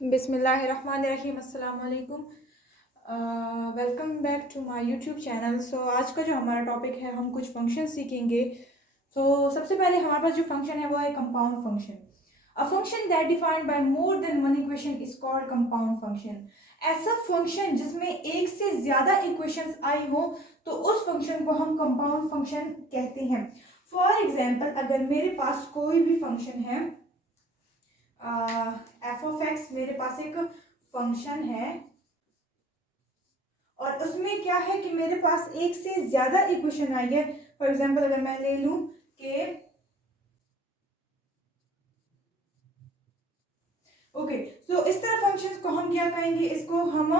बिस्मिल्लाहिर्रहमानिर्रहीम, अस्सलाम वालेकुम। Welcome back to my YouTube channel. So आज का जो हमारा टॉपिक है, हम कुछ फंक्शन सीखेंगे। सबसे पहले हमारे पास जो फंक्शन है वो है compound function. A function that defined by more than one equation is called compound function. ऐसा फंक्शन जिसमें एक से ज्यादा इक्वेशंस आई हो तो उस फंक्शन को हम कंपाउंड फंक्शन कहते हैं। फॉर एग्जाम्पल, अगर मेरे पास कोई भी फंक्शन है, एफ ऑफ एक्स, मेरे पास एक फंक्शन है और उसमें क्या है कि मेरे पास एक से ज्यादा इक्वेशन आई है। फॉर एग्जांपल, अगर मैं ले लूं कि इस तरह फंक्शंस को हम क्या कहेंगे, इसको हम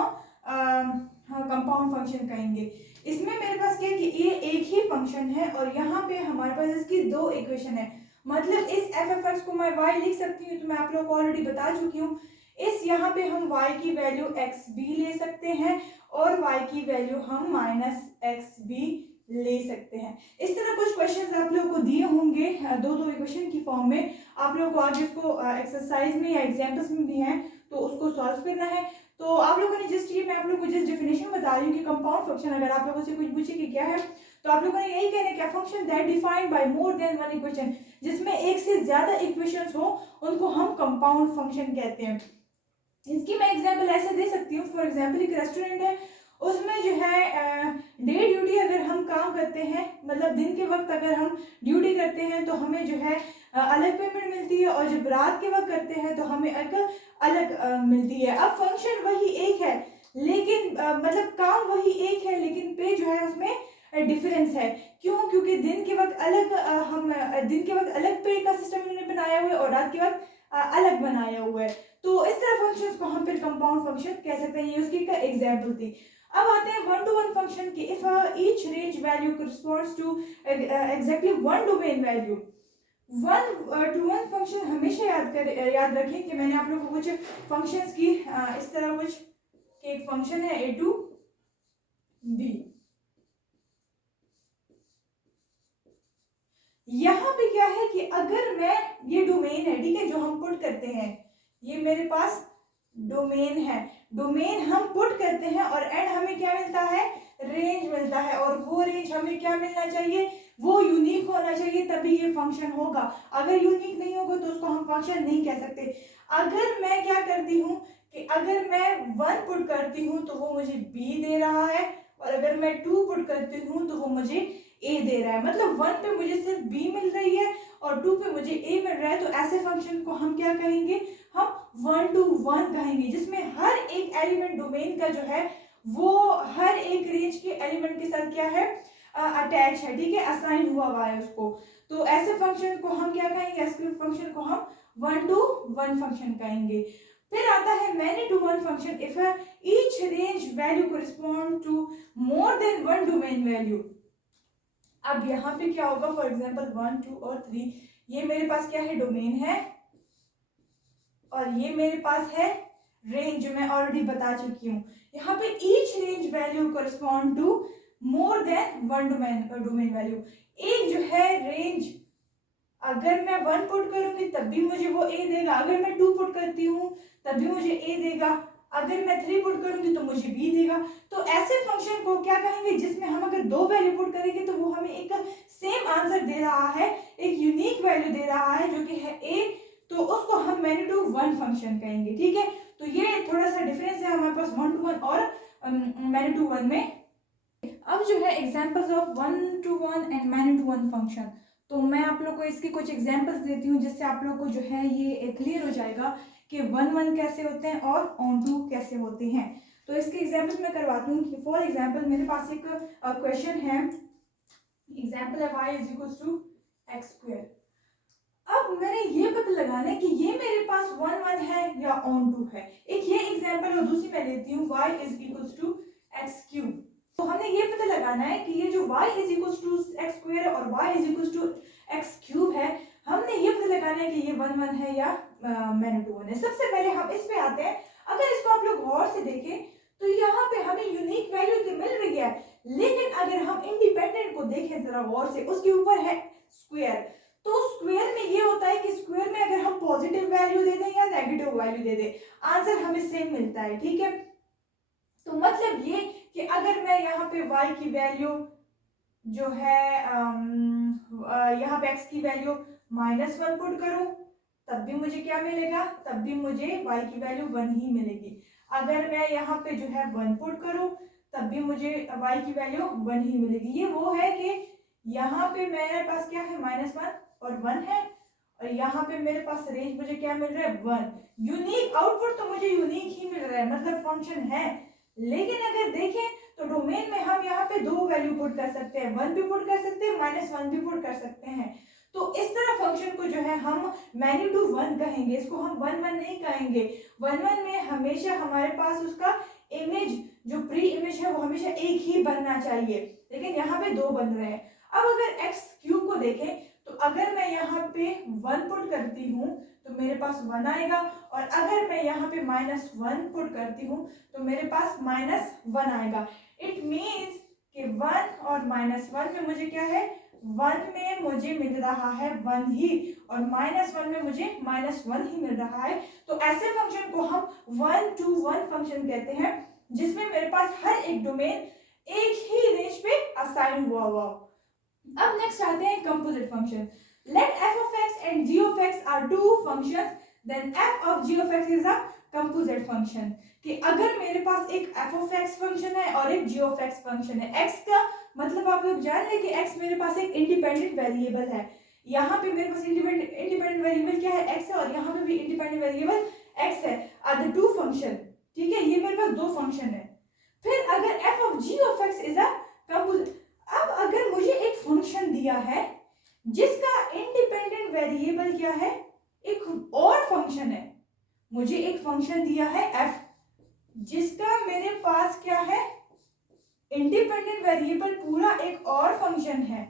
कंपाउंड फंक्शन कहेंगे। इसमें मेरे पास क्या है कि ये एक ही फंक्शन है और यहाँ पे हमारे पास इसकी दो इक्वेशन है। मतलब इस एफ एफ एक्स को मैं y लिख सकती हूँ, तो मैं आप लोग को ऑलरेडी बता चुकी हूँ। इस यहाँ पे हम y की वैल्यू एक्स बी ले सकते हैं और y की वैल्यू हम माइनस एक्स बी ले सकते हैं। इस तरह कुछ क्वेश्चंस आप लोगों को दिए होंगे दो दो इक्वेशन की फॉर्म में। आप लोगों को आगे उसको एक्सरसाइज में या एग्जाम्पल्स में भी हैं तो उसको सॉल्व करना है। तो आप लोगों ने जस्ट ये, मैं आप लोगों को जस्ट डेफिनेशन बता रही हूँ कि कंपाउंड फंक्शन, अगर आप लोगों से कुछ पूछे कि क्या है तो आप लोगों ने यही कहना है कि function that defined by more than one equation, जिसमें एक से ज्यादा इक्वेशंस हो उनको हम कंपाउंड फंक्शन कहते हैं। इसकी मैं एग्जांपल ऐसे दे सकती हूँ। फॉर एग्जांपल, एक रेस्टोरेंट है, उसमें जो है डे ड्यूटी अगर हम काम करते हैं, मतलब दिन के वक्त अगर हम ड्यूटी करते हैं तो हमें जो है अलग पेमेंट मिलती है, और जब रात के वक्त करते हैं तो हमें एक अलग मिलती है। अब फंक्शन वही एक है लेकिन मतलब काम वही एक है लेकिन पे जो है उसमें डिफरेंस है। क्यों? क्योंकि दिन के वक्त अलग दिन के वक्त अलग पे का सिस्टम इन्होंने बनाया हुआ है और रात के वक्त अलग बनाया हुआ है। तो इस तरह फंक्शंस को हम फिर कंपाउंड फंक्शन कह सकते हैं। ये उसकी का एग्जांपल थी। अब आते हैं वन टू वन फंक्शन की। If each range value corresponds to exactly one domain value. One to one function हमेशा याद रखें कि मैंने आप लोगों को कुछ फंक्शंस की इस तरह कुछ कि एक फंक्शन है ए टू बी। यहां पे क्या है कि अगर मैं, ये डोमेन है, ठीक है, जो हम पुट करते हैं, ये मेरे पास डोमेन है, डोमेन हम पुट करते हैं और एंड हमें क्या मिलता है, रेंज मिलता है। और वो रेंज हमें क्या मिलना चाहिए, वो यूनिक होना चाहिए, तभी ये फंक्शन होगा। अगर यूनिक नहीं होगा तो उसको हम फंक्शन नहीं कह सकते। अगर मैं क्या करती हूँ कि अगर मैं वन पुट करती हूँ तो वो मुझे बी दे रहा है, और अगर मैं टू पुट करती हूँ तो वो मुझे ए दे रहा है। मतलब वन पे मुझे सिर्फ बी मिल रही है और टू पे मुझे ए मिल रहा है। तो ऐसे फंक्शन को हम क्या कहेंगे, हम वन टू वन कहेंगे, जिसमें हर एक एलिमेंट डोमेन का जो है वो हर एक रेंज के एलिमेंट के साथ क्या है, अटैच है, ठीक है, असाइन हुआ हुआ है उसको। तो ऐसे फंक्शन को हम क्या कहेंगे, ऐसे फंक्शन को हम वन टू वन फंक्शन कहेंगे। फिर आता है many to one function. If each range value correspond to more than one domain value. अब यहाँ पे क्या होगा, फॉर एग्जाम्पल वन टू और थ्री, ये मेरे पास क्या है, डोमेन है, और ये मेरे पास है रेंज, जो मैं ऑलरेडी बता चुकी हूँ। यहाँ पे each range value correspond to more than one domain value. एक जो है रेंज, अगर मैं वन पुट करूंगी तब भी मुझे वो ए देगा, अगर मैं टू पुट करती हूँ तब भी मुझे ए देगा, अगर मैं थ्री पुट करूंगी तो मुझे बी देगा। तो ऐसे फंक्शन को क्या कहेंगे, जिसमें हम अगर दो वैल्यू पुट करेंगे तो वो हमें एक सेम आंसर दे रहा है, एक यूनिक वैल्यू दे रहा है जो कि है ए, तो उसको हम मैनी टू वन फंक्शन कहेंगे, ठीक है। तो ये थोड़ा सा डिफरेंस है हमारे पास वन टू वन और मैनी टू वन में। अब जो है examples of one to one and many to one function, तो मैं आप लोग को इसकी कुछ एग्जांपल्स देती हूँ जिससे आप लोग को जो है ये क्लियर हो जाएगा कि वन वन कैसे होते हैं और ऑन टू कैसे होते हैं। तो इसके एग्जांपल्स मैं करवाती हूँ कि फॉर एग्जांपल मेरे पास एक क्वेश्चन है, एग्जांपल है y is equal to x square. अब मैंने ये पता लगाना है कि ये मेरे पास वन वन है या ऑन टू है। एक ये एग्जांपल और दूसरी मैं लेती हूँ y is equal to x cube. तो हमने ये पता लगाना है कि ये जो y is equal to x square और y is equal to x cube है, हमने ये पता लगाना है कि ये वन वन है या मैनी टू वन है। सबसे पहले हम इस पे आते हैं। अगर इसको आप लोग गौर से देखें तो यहाँ पे हमें यूनिक वैल्यू तो मिल रही है, लेकिन अगर हम इंडिपेंडेंट को देखें जरा गौर से, उसके ऊपर है स्क्वायर। तो स्क्वायर में ये होता है कि स्क्वायर में अगर हम पॉजिटिव वैल्यू दे दें या नेगेटिव वैल्यू दे दे, आंसर हमें सेम मिलता है। ठीक है, तो मतलब ये कि अगर मैं यहाँ पे y की वैल्यू जो है यहाँ पे x की वैल्यू -1 पुट करूं तब भी मुझे क्या मिलेगा, तब भी मुझे y की वैल्यू 1 ही मिलेगी। अगर मैं यहाँ पे जो है 1 पुट करूं तब भी मुझे y की वैल्यू 1 ही मिलेगी। ये वो है कि यहाँ पे मेरे पास क्या है -1 और 1 है, और यहाँ पे मेरे पास रेंज मुझे क्या मिल रहा है 1। यूनिक आउटपुट तो मुझे यूनिक ही मिल रहा है, मतलब फंक्शन है। लेकिन अगर देखें तो डोमेन में हम यहाँ पे दो वैल्यू पुट कर सकते हैं, 1 भी पुट कर सकते हैं, -1 भी पुट कर सकते हैं। तो इस तरह फंक्शन को जो है हम मैनी टू 1 कहेंगे, इसको हम 1 1 नहीं कहेंगे। 1 1 में हमेशा हमारे पास उसका इमेज जो प्री इमेज है वो हमेशा एक ही बनना चाहिए, लेकिन यहाँ पे दो बन रहे हैं। अब अगर एक्स क्यूब को देखें तो अगर मैं यहाँ पे 1 पुट करती हूँ तो मेरे पास 1 आएगा, और अगर मैं यहाँ पे -1 पुट करती हूँ तो मेरे पास -1 आएगा। इट मीन्स कि 1 और -1 में मुझे क्या है, 1 में मुझे मिल रहा है 1 ही, और -1 में मुझे -1 ही मिल रहा है। तो ऐसे फंक्शन को हम 1 to 1 फंक्शन कहते हैं, जिसमें मेरे पास हर एक डोमेन एक ही रेंज पे असाइन हुआ हुआ। अब नेक्स्ट आते हैं composite function. Let f of x and g of x are two functions, then f of g of x is a composite function। कि अगर मेरे पास एक f of x फंक्शन है और एक g of x फंक्शन है, x का मतलब आप लोग जान लें कि x मेरे पास एक इंडिपेंडेंट वेरिएबल है। यहाँ पे मेरे पास इंडिपेंडेंट वेरिएबल क्या है, x है, और यहाँ पे भी इंडिपेंडेंट वेरिएबल x है। आर द टू फंक्शन, ठीक है, ये मेरे पास दो फंक्शन है। फिर अगर f of g of x is a composite, अब अगर मुझे एक फंक्शन दिया है जिसका इंडिपेंडेंट वेरिएबल क्या है, एक और फंक्शन है, मुझे एक फंक्शन दिया है f जिसका मेरे पास क्या है, इंडिपेंडेंट वेरिएबल पूरा एक और फंक्शन है,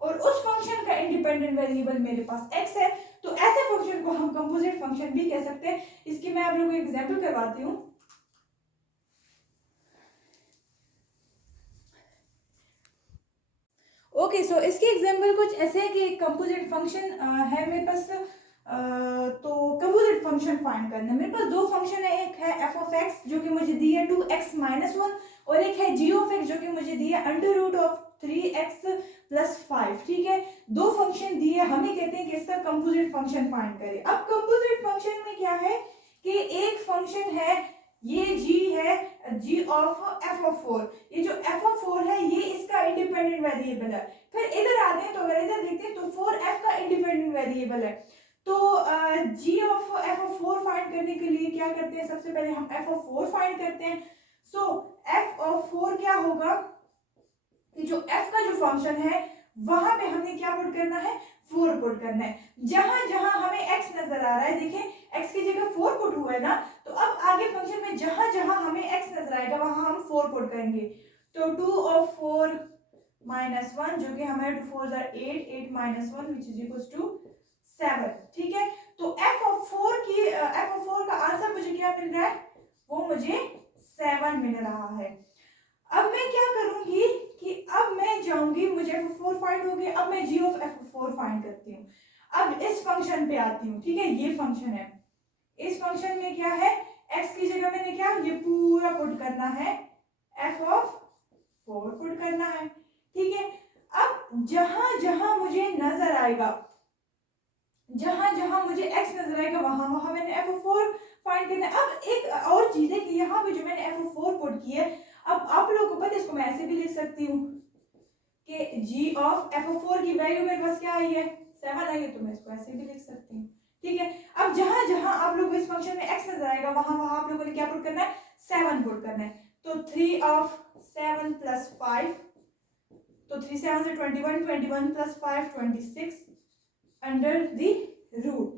और उस फंक्शन का इंडिपेंडेंट वेरिएबल मेरे पास x है, तो ऐसे फंक्शन को हम कंपोजिट फंक्शन भी कह सकते हैं। इसकी मैं आप लोगों को एग्जांपल करवाती हूँ। ओके, सो इसके एग्जांपल कुछ ऐसे है कि कंपोजिट फंक्शन है मेरे पास, तो कंपोजिट फंक्शन फाइंड करना है। मेरे पास दो फंक्शन है, एक है f of x जो कि मुझे दी है 2x - 1, और एक है g of x जो कि मुझे दी है √3x + 5। ठीक है, दो फंक्शन दिए, हमें कहते हैं कि इसका कंपोजिट फंक्शन फाइंड करें। अब कंपोजिट फंक्शन में क्या है कि एक फंक्शन है, ये g है, g of f of 4, ये जो f of 4 है ये इसका इंडिपेंडेंट वेरिएबल है। फिर इधर आते हैं तो अगर इधर देखते हैं तो 4f का इंडिपेंडेंट वेरिएबल है। तो g of f of 4 find करने के लिए क्या करते हैं, सबसे पहले हम f of 4 फाइंड करते हैं। सो f of 4 क्या होगा कि जो f का जो फंक्शन है वहां पे हमने क्या पुट करना है, 4 पुट करना है। जहां जहां हमें x नजर आ रहा है, देखें x की जगह 4 पुट हुआ है ना, तो अब आगे फंक्शन में जहां जहां हमें x नजर आएगा वहां हम 4 पुट करेंगे। तो 2 of 4 - 1 जो कि हमारे 2 4 are 8, 8 - 1 which is equals to 7। ठीक है, तो f of 4 का आंसर मुझे क्या मिल रहा है, वो मुझे 7 मिल रहा है। अब मैं क्या करूंगी कि अब मैं जाऊंगी, मुझे f of 4 फाइंड हो गया, अब मैं g of f of 4 find करती हूँ। अब इस फंक्शन पे आती हूँ। ठीक है, ये फंक्शन है, इस फंक्शन में क्या है, x की जगह मैंने क्या, ये पूरा पुट करना है, f of 4 पुट करना है। ठीक है, अब जहां जहां मुझे नजर आएगा, जहां जहां मुझे x नजर आएगा वहां वहां मैंने f of 4 फाइंड करना है। अब एक और चीज है कि यहाँ पे जो मैंने f of 4 पुट की है, अब आप लोगों को पता है, इसको मैं ऐसे भी लिख सकती हूँ कि g of f of 4 की वैल्यू मेरे पास क्या आई है, 7 आई है, तो मैं इसको ऐसे भी लिख सकती हूँ। ठीक है, अब जहां जहां आप लोग इस फंक्शन में x नजर आएगा वहां वहां आप लोगों ने क्या पुट करना है, 7 पुट करना है। तो 3 of 7 + 5, तो 3 7 से 21, 21 + 5 26 अंडर द रूट।